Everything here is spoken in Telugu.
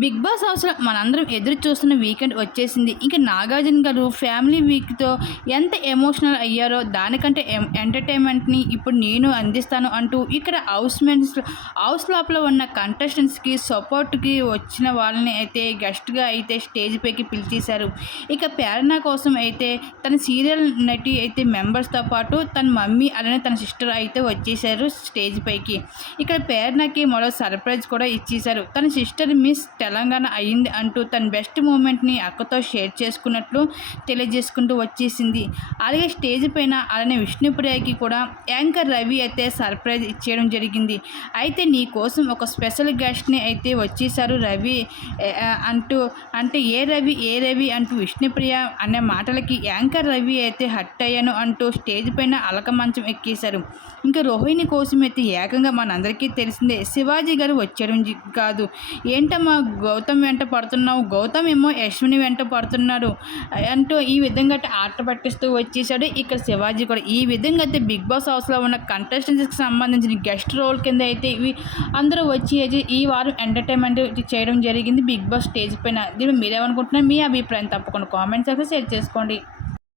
బిగ్ బాస్ హౌస్లో మనందరం ఎదురు చూస్తున్న వీకెండ్ వచ్చేసింది. ఇంకా నాగార్జున గారు ఫ్యామిలీ వీక్తో ఎంత ఎమోషనల్ అయ్యారో దానికంటే ఎం- ఎంటర్టైన్మెంట్ని ఇప్పుడు నేను అందిస్తాను అంటూ ఇక్కడ హౌస్ మెంట్స్ హౌస్ లోపల ఉన్న కంటెస్టెంట్స్కి సపోర్ట్కి వచ్చిన వాళ్ళని అయితే గెస్ట్గా అయితే స్టేజ్ పైకి పిలిచేశారు. ఇక ప్రేరణ కోసం అయితే తన సీరియల్ నటి అయితే మెంబర్స్తో పాటు తన మమ్మీ అలానే తన సిస్టర్ అయితే వచ్చేసారు స్టేజ్ పైకి. ఇక్కడ ప్రేరణకి మరో సర్ప్రైజ్ కూడా ఇచ్చేశారు. తన సిస్టర్ మిస్ తెలంగాణ అయ్యింది అంటూ తన బెస్ట్ మూమెంట్ని అక్కతో షేర్ చేసుకున్నట్లు తెలియజేసుకుంటూ వచ్చేసింది. అలాగే స్టేజ్ పైన అలానే విష్ణుప్రియకి కూడా యాంకర్ రవి అయితే సర్ప్రైజ్ ఇచ్చేయడం జరిగింది. అయితే నీ కోసం ఒక స్పెషల్ గెస్ట్ని అయితే వచ్చేసారు రవి అంటూ అంటే ఏ రవి ఏ రవి అంటూ విష్ణుప్రియ అనే మాటలకి యాంకర్ రవి అయితే హట్ అయ్యాను అంటూ స్టేజ్ పైన అలక మంచం ఎక్కేశారు. ఇంకా రోహిణి కోసం అయితే ఏకంగా మనందరికీ తెలిసిందే శివాజీ గారు వచ్చారు కాదు. ఏంటమ్మా గౌతమ్ వెంట పడుతున్నావు. గౌతమ్ ఏమో యశ్విని వెంట పడుతున్నాడు. అంటూ ఈ విధంగా అయితే ఆట పట్టిస్తూ వచ్చేసాడు. ఇక్కడ శివాజీ కూడా ఈ విధంగా అయితే బిగ్ బాస్ హౌస్లో ఉన్న కంటెస్టెంట్స్కి సంబంధించిన గెస్ట్ రోల్ కింద అయితే ఇవి అందరూ వచ్చి అయితే ఈ వారం ఎంటర్టైన్మెంట్ చేయడం జరిగింది. బిగ్ బాస్ స్టేజ్ పైన. దీన్ని మీరేమనుకుంటున్నారు? మీ అభిప్రాయం తప్పకుండా కామెంట్స్ అయితే షేర్ చేసుకోండి.